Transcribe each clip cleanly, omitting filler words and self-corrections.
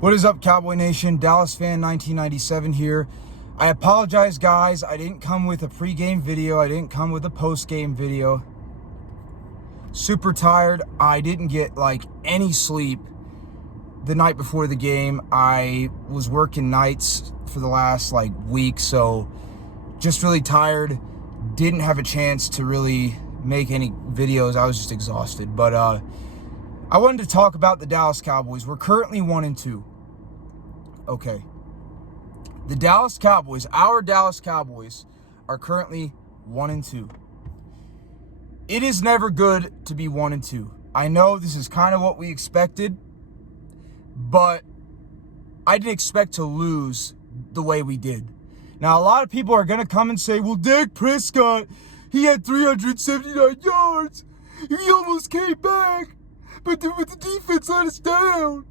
What is up, Cowboy Nation? Dallas fan 1997 here. I apologize, guys. I didn't come with a pregame video. I didn't come with a postgame video. Super tired. I didn't get any sleep the night before the game. I was working nights for the last week, so just really tired. Didn't have a chance to really make any videos. I was just exhausted. But I wanted to talk about the Dallas Cowboys. We're currently 1-2. Okay. The Dallas Cowboys, our Dallas Cowboys, are currently 1-2. It is never good to be 1-2. I know this is kind of what we expected, but I didn't expect to lose the way we did. Now, a lot of people are going to come and say, well, Dak Prescott, he had 379 yards. He almost came back, but the defense let us down.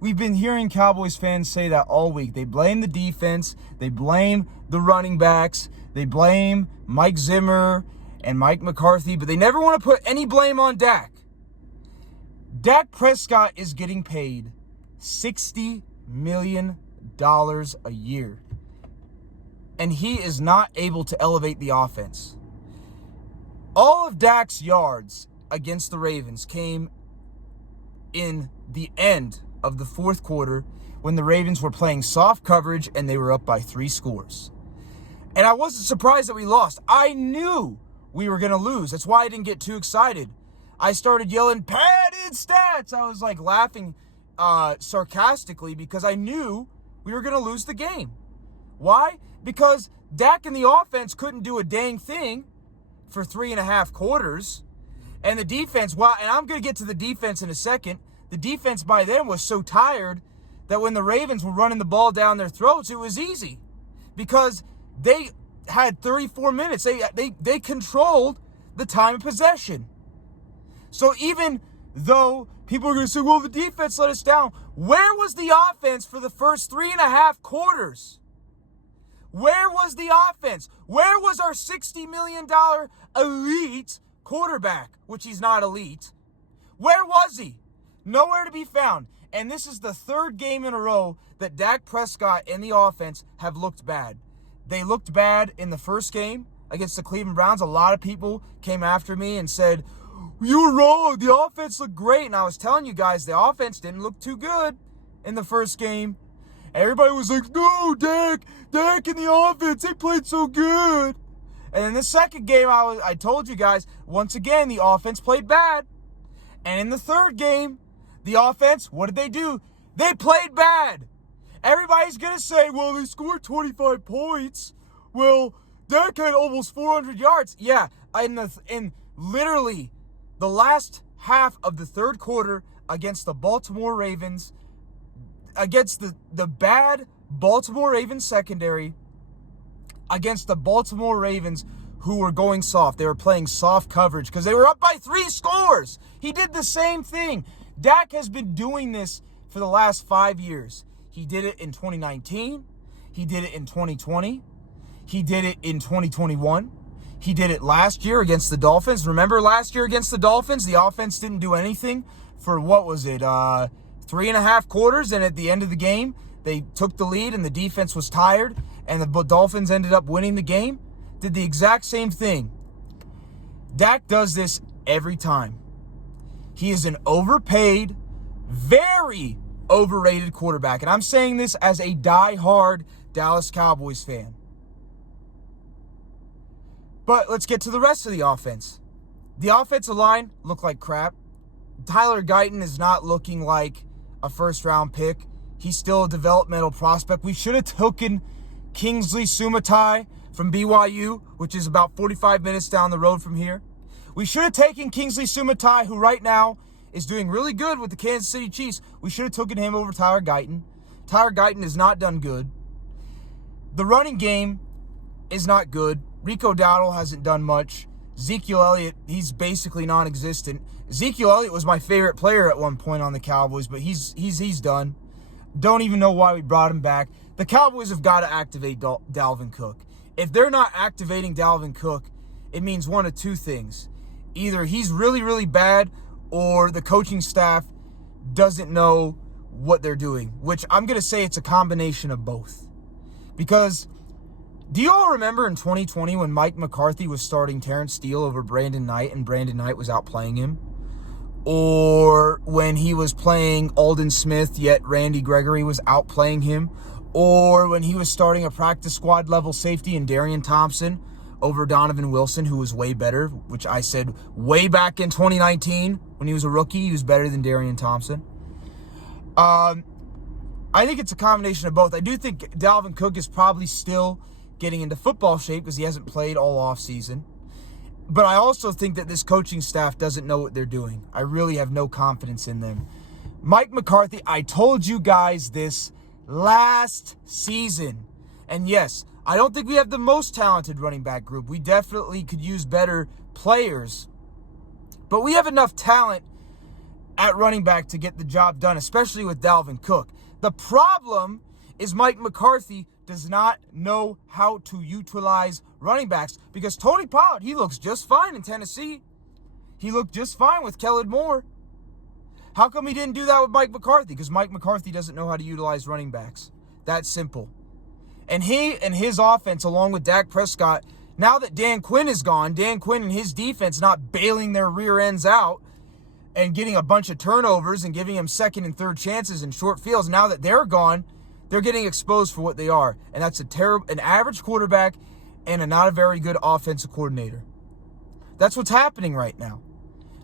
We've been hearing Cowboys fans say that all week. They blame the defense. They blame the running backs. They blame Mike Zimmer and Mike McCarthy, but they never want to put any blame on Dak. Dak Prescott is getting paid $60 million a year, and he is not able to elevate the offense. All of Dak's yards against the Ravens came in the end of the fourth quarter when the Ravens were playing soft coverage and they were up by 3 scores. And I wasn't surprised that we lost. I knew we were going to lose. That's why I didn't get too excited. I started yelling, padded stats. I was laughing sarcastically because I knew we were going to lose the game. Why? Because Dak and the offense couldn't do a dang thing for 3.5 quarters. And the defense, and I'm going to get to the defense in a second. The defense by then was so tired that when the Ravens were running the ball down their throats, it was easy because they had 34 minutes. They controlled the time of possession. So even though people are going to say, well, the defense let us down, where was the offense for the first 3.5 quarters? Where was the offense? Where was our $60 million elite quarterback, which he's not elite? Where was he? Nowhere to be found. And this is the third game in a row that Dak Prescott and the offense have looked bad. They looked bad in the first game against the Cleveland Browns. A lot of people came after me and said, you were wrong. The offense looked great. And I was telling you guys, the offense didn't look too good in the first game. Everybody was like, no, Dak and the offense, they played so good. And in the second game, I told you guys, once again, the offense played bad. And in the third game, the offense, what did they do? They played bad. Everybody's going to say, well, they scored 25 points. Well, Dak had almost 400 yards. Yeah, in literally the last half of the third quarter against the Baltimore Ravens, against the bad Baltimore Ravens secondary, against the Baltimore Ravens who were going soft. They were playing soft coverage because they were up by 3 scores. He did the same thing. Dak has been doing this for the last 5 years. He did it in 2019. He did it in 2020. He did it in 2021. He did it last year against the Dolphins. Remember last year against the Dolphins? The offense didn't do anything for, 3.5 quarters, and at the end of the game, they took the lead and the defense was tired, and the Dolphins ended up winning the game. Did the exact same thing. Dak does this every time. He is an overpaid, very overrated quarterback. And I'm saying this as a die-hard Dallas Cowboys fan. But let's get to the rest of the offense. The offensive line looked like crap. Tyler Guyton is not looking like a first-round pick. He's still a developmental prospect. We should have taken Kingsley Sumatai from BYU, which is about 45 minutes down the road from here. We should have taken Kingsley Sumatai, who right now is doing really good with the Kansas City Chiefs. We should have taken him over Tyler Guyton. Tyler Guyton has not done good. The running game is not good. Rico Dowdle hasn't done much. Ezekiel Elliott, he's basically non-existent. Ezekiel Elliott was my favorite player at one point on the Cowboys, but he's done. Don't even know why we brought him back. The Cowboys have got to activate Dalvin Cook. If they're not activating Dalvin Cook, it means one of two things. Either he's really, really bad, or the coaching staff doesn't know what they're doing, which I'm going to say it's a combination of both. Because do you all remember in 2020 when Mike McCarthy was starting Terrence Steele over Brandon Knight and Brandon Knight was outplaying him? Or when he was playing Alden Smith, yet Randy Gregory was outplaying him? Or when he was starting a practice squad level safety in Darian Thompson over Donovan Wilson, who was way better, which I said way back in 2019 when he was a rookie, he was better than Darian Thompson. I think it's a combination of both. I do think Dalvin Cook is probably still getting into football shape because he hasn't played all offseason. But I also think that this coaching staff doesn't know what they're doing. I really have no confidence in them. Mike McCarthy, I told you guys this last season. And yes, I don't think we have the most talented running back group. We definitely could use better players. But we have enough talent at running back to get the job done, especially with Dalvin Cook. The problem is Mike McCarthy does not know how to utilize running backs because Tony Pollard, he looks just fine in Tennessee. He looked just fine with Kellen Moore. How come he didn't do that with Mike McCarthy? Because Mike McCarthy doesn't know how to utilize running backs. That's simple. And he and his offense, along with Dak Prescott, now that Dan Quinn is gone, Dan Quinn and his defense not bailing their rear ends out and getting a bunch of turnovers and giving them second and third chances in short fields, now that they're gone, they're getting exposed for what they are. And that's an average quarterback and not a very good offensive coordinator. That's what's happening right now.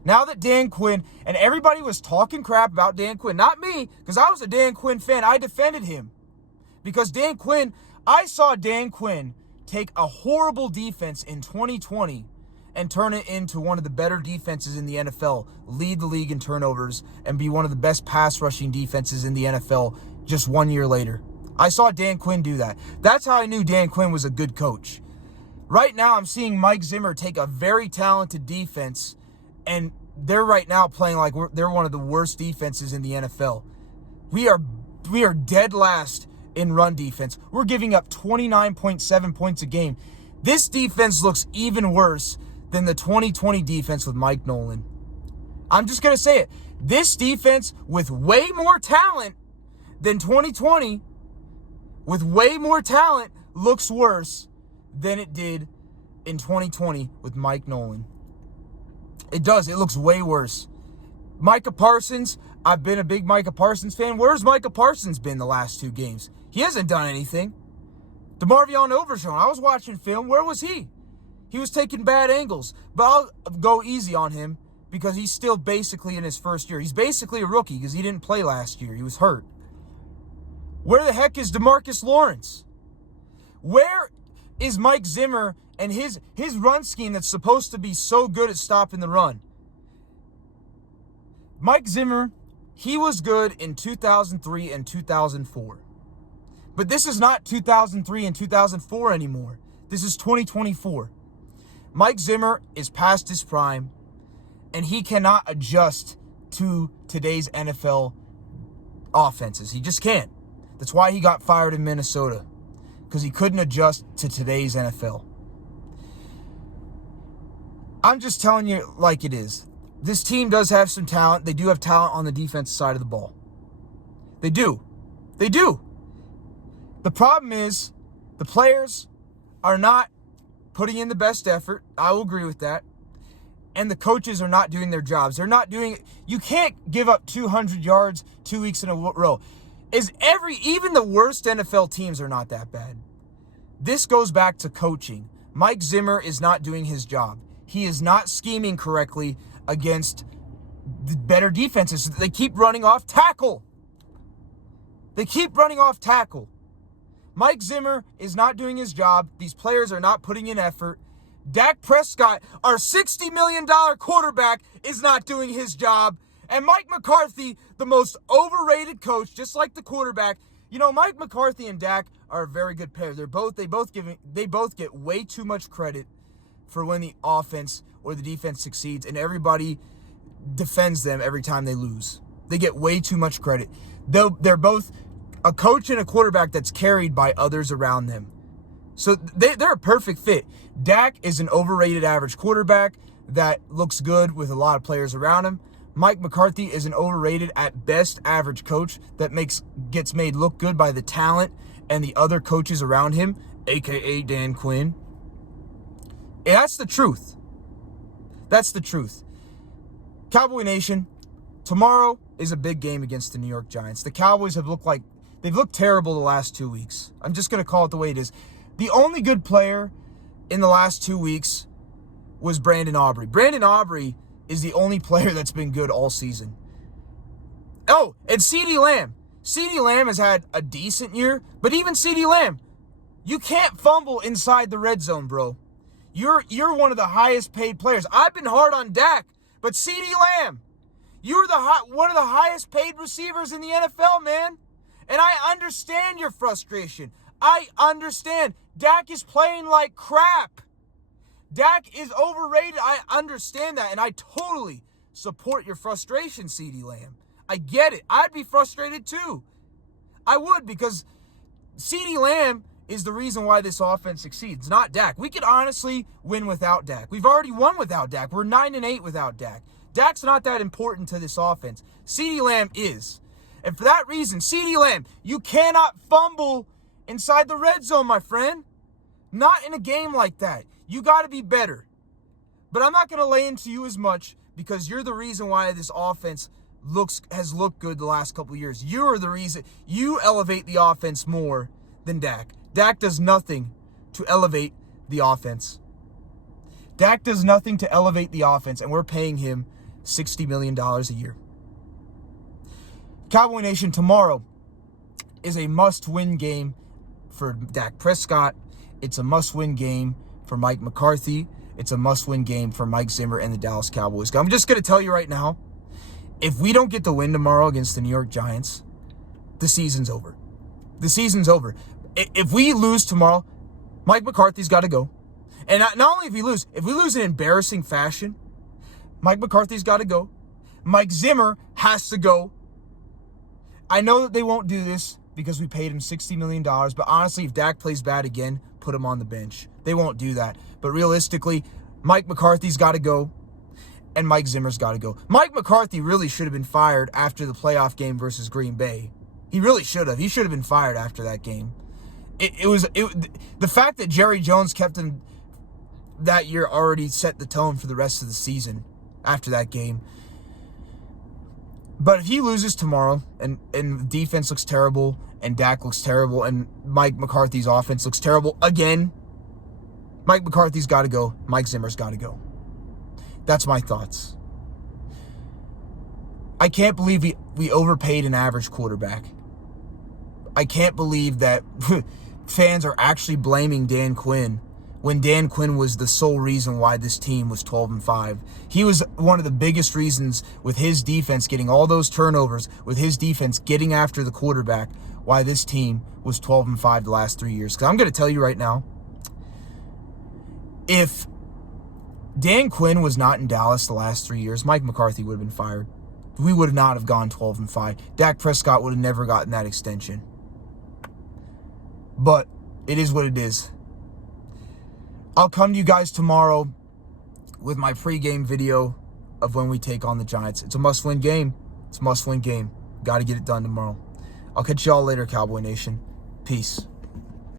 Now that Dan Quinn, and everybody was talking crap about Dan Quinn, not me, because I was a Dan Quinn fan. I defended him. Because Dan Quinn, I saw Dan Quinn take a horrible defense in 2020 and turn it into one of the better defenses in the NFL, lead the league in turnovers, and be one of the best pass rushing defenses in the NFL just 1 year later. I saw Dan Quinn do that. That's how I knew Dan Quinn was a good coach. Right now, I'm seeing Mike Zimmer take a very talented defense, and they're right now playing like they're one of the worst defenses in the NFL. We are dead last in run defense. We're giving up 29.7 points a game. This defense looks even worse than the 2020 defense with Mike Nolan. I'm just going to say it. This defense with way more talent than 2020, with way more talent, looks worse than it did in 2020 with Mike Nolan. It does. It looks way worse. Micah Parsons, I've been a big Micah Parsons fan. Where's Micah Parsons been the last two games? He hasn't done anything. DeMarvion Overshown, I was watching film. Where was he? He was taking bad angles. But I'll go easy on him because he's still basically in his first year. He's basically a rookie because he didn't play last year. He was hurt. Where the heck is DeMarcus Lawrence? Where is Mike Zimmer and his run scheme that's supposed to be so good at stopping the run? Mike Zimmer, he was good in 2003 and 2004. But this is not 2003 and 2004 anymore. This is 2024. Mike Zimmer is past his prime, and he cannot adjust to today's NFL offenses. He just can't. That's why he got fired in Minnesota, because he couldn't adjust to today's NFL. I'm just telling you like it is. This team does have some talent. They do have talent on the defensive side of the ball. They do. They do. The problem is the players are not putting in the best effort. I will agree with that. And the coaches are not doing their jobs. They're not doing it. You can't give up 200 yards 2 weeks in a row. Even the worst NFL teams are not that bad. This goes back to coaching. Mike Zimmer is not doing his job. He is not scheming correctly against the better defenses. They keep running off tackle. Mike Zimmer is not doing his job. These players are not putting in effort. Dak Prescott, our $60 million quarterback, is not doing his job. And Mike McCarthy, the most overrated coach, just like the quarterback. You know, Mike McCarthy and Dak are a very good pair. They both get way too much credit for when the offense or the defense succeeds, and everybody defends them every time they lose. They get way too much credit. They're both a coach and a quarterback that's carried by others around them. So they're a perfect fit. Dak is an overrated average quarterback that looks good with a lot of players around him. Mike McCarthy is an overrated, at best, average coach that gets made look good by the talent and the other coaches around him, a.k.a. Dan Quinn. And that's the truth. That's the truth. Cowboy Nation, tomorrow is a big game against the New York Giants. The Cowboys have they've looked terrible the last 2 weeks. I'm just going to call it the way it is. The only good player in the last 2 weeks was Brandon Aubrey. Brandon Aubrey is the only player that's been good all season. Oh, and CeeDee Lamb. CeeDee Lamb has had a decent year, but even CeeDee Lamb, you can't fumble inside the red zone, bro. You're one of the highest paid players. I've been hard on Dak, but CeeDee Lamb, you're one of the highest paid receivers in the NFL, man. And I understand your frustration. I understand. Dak is playing like crap. Dak is overrated. I understand that, and I totally support your frustration, CeeDee Lamb. I get it. I'd be frustrated too. I would, because CeeDee Lamb is the reason why this offense succeeds, not Dak. We could honestly win without Dak. We've already won without Dak. We're 9-8 without Dak. Dak's not that important to this offense. CeeDee Lamb is. And for that reason, CeeDee Lamb, you cannot fumble inside the red zone, my friend. Not in a game like that. You got to be better. But I'm not going to lay into you as much, because you're the reason why this offense has looked good the last couple of years. You are the reason. You elevate the offense more than Dak. Dak does nothing to elevate the offense. Dak does nothing to elevate the offense, and we're paying him $60 million a year. Cowboy Nation, tomorrow is a must-win game for Dak Prescott. It's a must-win game for Mike McCarthy. It's a must-win game for Mike Zimmer and the Dallas Cowboys. I'm just going to tell you right now, if we don't get the win tomorrow against the New York Giants, the season's over. The season's over. If we lose tomorrow, Mike McCarthy's got to go. And not only if we lose in embarrassing fashion, Mike McCarthy's got to go. Mike Zimmer has to go. I know that they won't do this because we paid him $60 million, but honestly, if Dak plays bad again, put him on the bench. They won't do that. But realistically, Mike McCarthy's got to go, and Mike Zimmer's got to go. Mike McCarthy really should have been fired after the playoff game versus Green Bay. He really should have. He should have been fired after that game. The fact that Jerry Jones kept him that year already set the tone for the rest of the season after that game. But if he loses tomorrow and defense looks terrible and Dak looks terrible and Mike McCarthy's offense looks terrible again, Mike McCarthy's got to go. Mike Zimmer's got to go. That's my thoughts. I can't believe we overpaid an average quarterback. I can't believe that fans are actually blaming Dan Quinn when Dan Quinn was the sole reason why this team was 12-5. He was one of the biggest reasons, with his defense getting all those turnovers, with his defense getting after the quarterback, why this team was 12-5 the last 3 years. Because I'm going to tell you right now, if Dan Quinn was not in Dallas the last 3 years, Mike McCarthy would have been fired. We would not have gone 12-5. Dak Prescott would have never gotten that extension. But it is what it is. I'll come to you guys tomorrow with my pregame video of when we take on the Giants. It's a must-win game. It's a must-win game. Got to get it done tomorrow. I'll catch y'all later, Cowboy Nation. Peace.